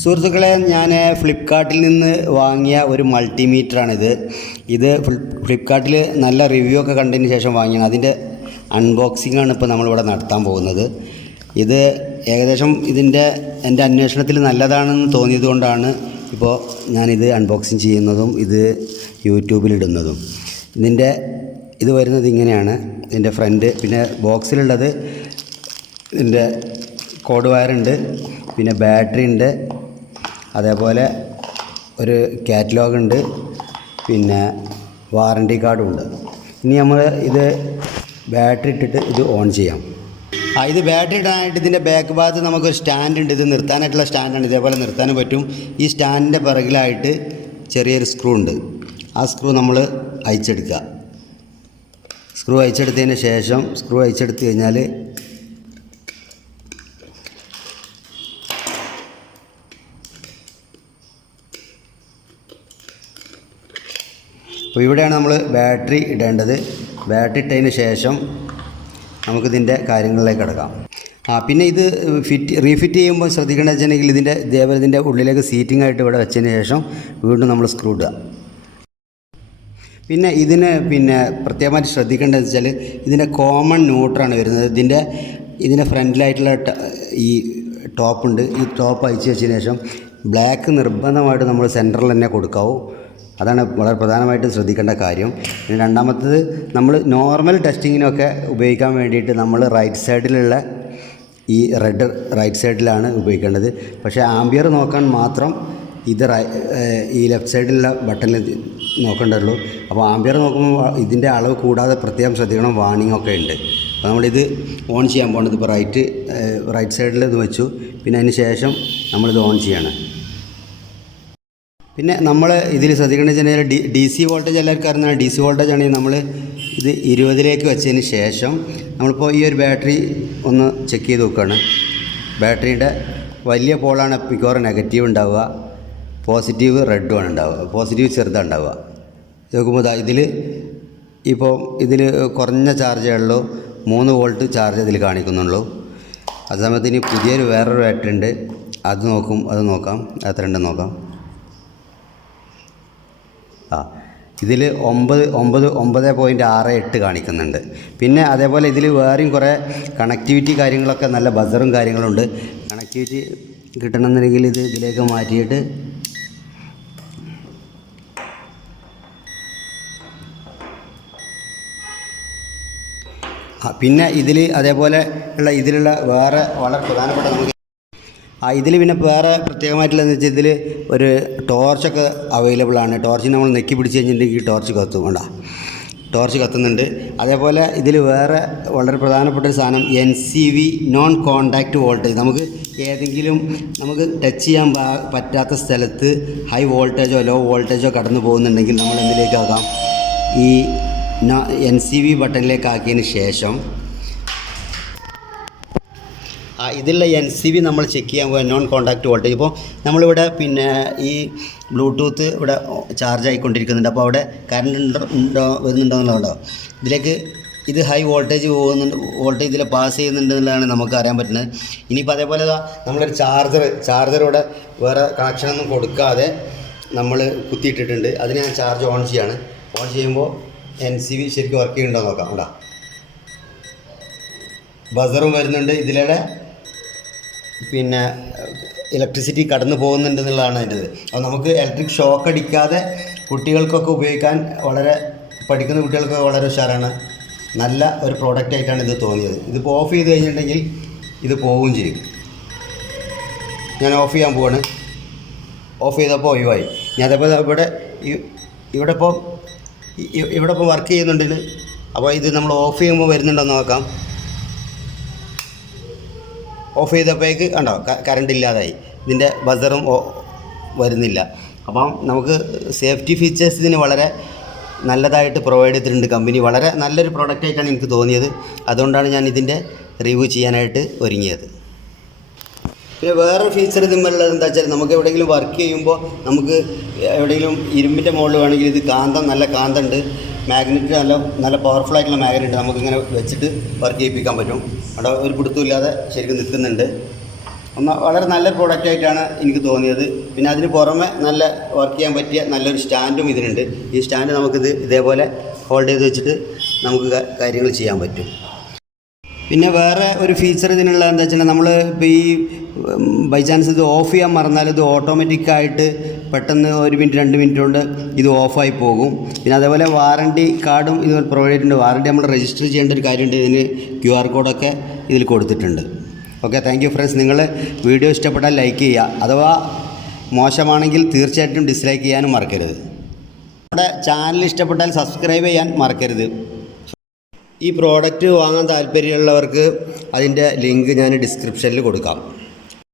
സുഹൃത്തുക്കളെ, ഞാൻ ഫ്ലിപ്കാർട്ടിൽ നിന്ന് വാങ്ങിയ ഒരു മൾട്ടിമീറ്ററാണിത്. ഇത് ഫ്ലിപ്കാർട്ടിൽ നല്ല റിവ്യൂ ഒക്കെ കണ്ടതിന് ശേഷം വാങ്ങിയാണ്. അതിൻ്റെ അൺബോക്സിംഗാണ് ഇപ്പോൾ നമ്മളിവിടെ നടത്താൻ പോകുന്നത്. ഇത് ഏകദേശം എൻ്റെ അന്വേഷണത്തിൽ നല്ലതാണെന്ന് തോന്നിയതുകൊണ്ടാണ് ഇപ്പോൾ ഞാനിത് അൺബോക്സിങ് ചെയ്യുന്നതും ഇത് യൂട്യൂബിലിടുന്നതും. ഇത് വരുന്നത് ഇങ്ങനെയാണ്. ഇതിൻ്റെ ഫ്രണ്ട്, പിന്നെ ബോക്സിലുള്ളത് ഇതിൻ്റെ കോഡ് വയറുണ്ട്, പിന്നെ ബാറ്ററി ഉണ്ട്, അതേപോലെ ഒരു കാറ്റലോഗ് ഉണ്ട്, പിന്നെ വാറണ്ടി കാർഡും ഉണ്ട്. ഇനി നമ്മൾ ഇത് ബാറ്ററി ഇട്ടിട്ട് ഇത് ഓൺ ചെയ്യാം. ഇത് ബാറ്ററി ഇടാനായിട്ട് ഇതിൻ്റെ ബാക്ക് ഭാഗത്ത് നമുക്കൊരു സ്റ്റാൻഡ് ഉണ്ട്. ഇത് നിർത്താനായിട്ടുള്ള സ്റ്റാൻഡാണ്. ഇതേപോലെ നിർത്താനും പറ്റും. ഈ സ്റ്റാൻഡിൻ്റെ പിറകിലായിട്ട് ചെറിയൊരു സ്ക്രൂ ഉണ്ട്. ആ സ്ക്രൂ നമ്മൾ അയച്ചെടുക്കുക. സ്ക്രൂ അയച്ചെടുത്തതിന് ശേഷം അയച്ചെടുത്ത് കഴിഞ്ഞാൽ അപ്പോൾ ഇവിടെയാണ് നമ്മൾ ബാറ്ററി ഇടേണ്ടത്. ബാറ്ററി ഇട്ടതിന് ശേഷം നമുക്കിതിൻ്റെ കാര്യങ്ങളിലേക്ക് കിടക്കാം. പിന്നെ ഇത് റീഫിറ്റ് ചെയ്യുമ്പോൾ ശ്രദ്ധിക്കേണ്ടത് വെച്ചിട്ടുണ്ടെങ്കിൽ ഇതിൻ്റെ ഉള്ളിലേക്ക് സീറ്റിംഗ് ആയിട്ട് ഇവിടെ വെച്ചതിന് ശേഷം വീണ്ടും നമ്മൾ സ്ക്രൂ ഇടുക. പിന്നെ ഇതിന് പ്രത്യേകമായിട്ട് ശ്രദ്ധിക്കേണ്ടതെന്ന് വെച്ചാൽ ഇതിൻ്റെ കോമൺ ന്യൂട്രാണ് വരുന്നത്. ഇതിൻ്റെ ഫ്രണ്ടിലായിട്ടുള്ള ഈ ടോപ്പുണ്ട്. ഈ ടോപ്പ് അയച്ചു വെച്ചതിന് ശേഷം ബ്ലാക്ക് നിർബന്ധമായിട്ട് നമ്മൾ സെൻറ്ററിൽ തന്നെ കൊടുക്കാവൂ. അതാണ് വളരെ പ്രധാനമായിട്ടും ശ്രദ്ധിക്കേണ്ട കാര്യം. പിന്നെ രണ്ടാമത്തത്, നമ്മൾ നോർമൽ ടെസ്റ്റിങ്ങിനൊക്കെ ഉപയോഗിക്കാൻ വേണ്ടിയിട്ട് നമ്മൾ റൈറ്റ് സൈഡിലുള്ള ഈ റെഡ് റൈറ്റ് സൈഡിലാണ് ഉപയോഗിക്കേണ്ടത്. പക്ഷേ ആംബിയർ നോക്കാൻ മാത്രം ഈ ലെഫ്റ്റ് സൈഡിലുള്ള ബട്ടണിൽ നോക്കേണ്ടതുള്ളൂ. അപ്പോൾ ആംബിയർ നോക്കുമ്പോൾ ഇതിൻ്റെ അളവ് കൂടാതെ പ്രത്യേകം ശ്രദ്ധിക്കണം. വാർണിംഗ് ഒക്കെ ഉണ്ട്. അപ്പോൾ നമ്മളിത് ഓൺ ചെയ്യാൻ പോകുന്നത് ഇപ്പോൾ റൈറ്റ് സൈഡിൽ ഇത് വെച്ചു. പിന്നെ അതിന് ശേഷം നമ്മളിത് ഓൺ ചെയ്യണം. പിന്നെ നമ്മൾ ഇതിൽ ശ്രദ്ധിക്കേണ്ടത് വെച്ചാൽ DC വോൾട്ടേജ് എല്ലാവർക്കും അറിയുന്ന DC വോൾട്ടേജ് ആണെങ്കിൽ നമ്മൾ ഇത് 20ലേക്ക് വെച്ചതിന് ശേഷം നമ്മളിപ്പോൾ ഈ ഒരു ബാറ്ററി ഒന്ന് ചെക്ക് ചെയ്ത് നോക്കുകയാണ്. ബാറ്ററിയുടെ വലിയ പോളാണ് മിക്കവാറും നെഗറ്റീവ് ഉണ്ടാവുക, പോസിറ്റീവ് റെഡുമാണ് ഉണ്ടാവുക, പോസിറ്റീവ് ചെറുതാണ് ഉണ്ടാവുക. നോക്കുമ്പോൾ ഇതിൽ കുറഞ്ഞ ചാർജേ ഉള്ളൂ, 3 വോൾട്ട് ചാർജ് ഇതിൽ കാണിക്കുന്നുള്ളൂ. അതേസമയത്ത് ഇനി വേറൊരു ബാറ്ററി ഉണ്ട്. അത് നോക്കാം എത്ര ഉണ്ടെന്ന് നോക്കാം. ഇതിൽ 9.68 കാണിക്കുന്നുണ്ട്. പിന്നെ അതേപോലെ ഇതിൽ വേറെയും കുറേ കണക്ടിവിറ്റി കാര്യങ്ങളൊക്കെ, നല്ല ബസറും കാര്യങ്ങളുണ്ട്. കണക്ടിവിറ്റി കിട്ടണമെന്നുണ്ടെങ്കിൽ ഇതിലേക്ക് മാറ്റിയിട്ട് പിന്നെ അതേപോലെ ഇതിലുള്ള വേറെ വളരെ പ്രധാനപ്പെട്ട ഇതിൽ പിന്നെ വേറെ പ്രത്യേകമായിട്ടുള്ളതെന്ന് വെച്ചാൽ ഇതിൽ ഒരു ടോർച്ചൊക്കെ അവൈലബിൾ ആണ്. ടോർച്ച് നമ്മൾ നെക്കി പിടിച്ച് കഴിഞ്ഞിട്ടുണ്ടെങ്കിൽ ടോർച്ച് ടോർച്ച് കത്തുന്നുണ്ട്. അതേപോലെ ഇതിൽ വേറെ വളരെ പ്രധാനപ്പെട്ട ഒരു സാധനം NCV നോൺ കോണ്ടാക്റ്റ് വോൾട്ടേജ്. നമുക്ക് ടച്ച് ചെയ്യാൻ പറ്റാത്ത സ്ഥലത്ത് ഹൈ വോൾട്ടേജോ ലോ വോൾട്ടേജോ കടന്നു പോകുന്നുണ്ടെങ്കിൽ നമ്മൾ എന്തിലേക്കാക്കാം, ഈ NCV ബട്ടണിലേക്ക് ആക്കിയതിന് ശേഷം ഇതിലുള്ള NCV നമ്മൾ ചെക്ക് ചെയ്യാൻ പോയാൽ നോൺ കോണ്ടാക്റ്റ് വോൾട്ടേജ്. ഇപ്പോൾ നമ്മളിവിടെ ഈ ബ്ലൂടൂത്ത് ഇവിടെ ചാർജ് ആയിക്കൊണ്ടിരിക്കുന്നുണ്ട്. അപ്പോൾ അവിടെ കറണ്ട് വരുന്നുണ്ടോ എന്നുള്ളതുണ്ടാവും. ഇതിലേക്ക് ഇത് ഹൈ വോൾട്ടേജ് വോൾട്ടേജ് ഇതിൽ പാസ് ചെയ്യുന്നുണ്ടെന്നുള്ളതാണ് നമുക്ക് അറിയാൻ പറ്റുന്നത്. ഇനിയിപ്പോൾ അതേപോലെ നമ്മളൊരു ചാർജർ ഇവിടെ വേറെ കണക്ഷനൊന്നും കൊടുക്കാതെ നമ്മൾ കുത്തിയിട്ടിട്ടുണ്ട്. അതിന് ഞാൻ ചാർജ് ഓൺ ചെയ്യാണ്. ഓൺ ചെയ്യുമ്പോൾ NCV ശരിക്കും വർക്ക് ചെയ്യുന്നുണ്ടോ നോക്കാം. ഇവിടെ ബസറും വരുന്നുണ്ട്. ഇതിലൂടെ ഇലക്ട്രിസിറ്റി കടന്നു പോകുന്നുണ്ടെന്നുള്ളതാണ് അതിൻ്റെത്. അപ്പോൾ നമുക്ക് ഇലക്ട്രിക് ഷോക്ക് അടിക്കാതെ കുട്ടികൾക്കൊക്കെ ഉപയോഗിക്കാൻ പഠിക്കുന്ന കുട്ടികൾക്കൊക്കെ വളരെ ഉഷാറാണ്. നല്ല ഒരു പ്രോഡക്റ്റ് ആയിട്ടാണ് ഇത് തോന്നിയത്. ഇതിപ്പോൾ ഓഫ് ചെയ്ത് കഴിഞ്ഞിട്ടുണ്ടെങ്കിൽ ഇത് പോവുകയും ചെയ്യും. ഞാൻ ഓഫ് ചെയ്യാൻ പോവാണ്. ഓഫ് ചെയ്തപ്പോൾ ഒഴിവായി. ഞാൻ അതേപോലെ ഇവിടെ ഇപ്പോൾ വർക്ക് ചെയ്യുന്നുണ്ട്. അപ്പോൾ ഇത് നമ്മൾ ഓഫ് ചെയ്യുമ്പോൾ വരുന്നുണ്ടോ നോക്കാം. ഓഫ് ചെയ്തപ്പോഴേക്ക് കണ്ടോ കറണ്ട് ഇല്ലാതായി. ഇതിൻ്റെ ബസറും വരുന്നില്ല. അപ്പം നമുക്ക് സേഫ്റ്റി ഫീച്ചേഴ്സ് ഇതിന് വളരെ നല്ലതായിട്ട് പ്രൊവൈഡ് ചെയ്തിട്ടുണ്ട് കമ്പനി. വളരെ നല്ലൊരു പ്രോഡക്റ്റായിട്ടാണ് എനിക്ക് തോന്നിയത്. അതുകൊണ്ടാണ് ഞാൻ ഇതിൻ്റെ റിവ്യൂ ചെയ്യാനായിട്ട് ഒരുങ്ങിയത്. പിന്നെ വേറൊരു ഫീച്ചർ ഇതുമ്പോഴുള്ളത് എന്താ വെച്ചാൽ, നമുക്ക് എവിടെയെങ്കിലും വർക്ക് ചെയ്യുമ്പോൾ നമുക്ക് എവിടെയെങ്കിലും ഇരുമ്പിൻ്റെ മുകളിൽ വേണമെങ്കിൽ ഇത് നല്ല കാന്തമുണ്ട്, മാഗ്നറ്റ് നല്ല പവർഫുൾ ആയിട്ടുള്ള മാഗ്നറ്റ് നമുക്കിങ്ങനെ വെച്ചിട്ട് വർക്ക് ചെയ്യിപ്പിക്കാൻ പറ്റും. അവിടെ ഒരു പിടുത്തമില്ലാതെ ശരിക്കും നിൽക്കുന്നുണ്ട്. വളരെ നല്ല പ്രോഡക്റ്റ് ആയിട്ടാണ് എനിക്ക് തോന്നിയത്. പിന്നെ അതിന് പുറമെ നല്ല വർക്ക് ചെയ്യാൻ പറ്റിയ നല്ലൊരു സ്റ്റാൻഡും ഇതിനുണ്ട്. ഈ സ്റ്റാൻഡ് നമുക്കിത് ഇതേപോലെ ഹോൾഡ് ചെയ്ത് വെച്ചിട്ട് നമുക്ക് കാര്യങ്ങൾ ചെയ്യാൻ പറ്റും. പിന്നെ വേറെ ഒരു ഫീച്ചർ ഇതിനുള്ള എന്താ വെച്ചാൽ നമ്മൾ ഇപ്പോൾ ഈ ബൈ ചാൻസ് ഇത് ഓഫ് ചെയ്യാൻ മറന്നാൽ ഇത് ഓട്ടോമാറ്റിക്കായിട്ട് പെട്ടെന്ന് 1 മിനിറ്റ് 2 മിനിറ്റ് കൊണ്ട് ഇത് ഓഫായി പോകും. പിന്നെ അതേപോലെ വാറണ്ടി കാർഡും ഇത് പ്രൊവൈഡ് ചെയ്തിട്ടുണ്ട്. വാറണ്ടി നമ്മൾ രജിസ്റ്റർ ചെയ്യേണ്ട ഒരു കാര്യമുണ്ട്. ഇതിന് QR കോഡൊക്കെ ഇതിൽ കൊടുത്തിട്ടുണ്ട്. Okay, thank you friends. നിങ്ങൾ വീഡിയോ ഇഷ്ടപ്പെട്ടാൽ ലൈക്ക് ചെയ്യുക, അഥവാ മോശമാണെങ്കിൽ തീർച്ചയായിട്ടും ഡിസ്ലൈക്ക് ചെയ്യാനും മറക്കരുത്. നമ്മുടെ ചാനൽ ഇഷ്ടപ്പെട്ടാൽ സബ്സ്ക്രൈബ് ചെയ്യാൻ മറക്കരുത്. ഈ പ്രോഡക്റ്റ് വാങ്ങാൻ താല്പര്യമുള്ളവർക്ക് അതിൻ്റെ ലിങ്ക് ഞാൻ ഡിസ്ക്രിപ്ഷനിൽ കൊടുക്കാം.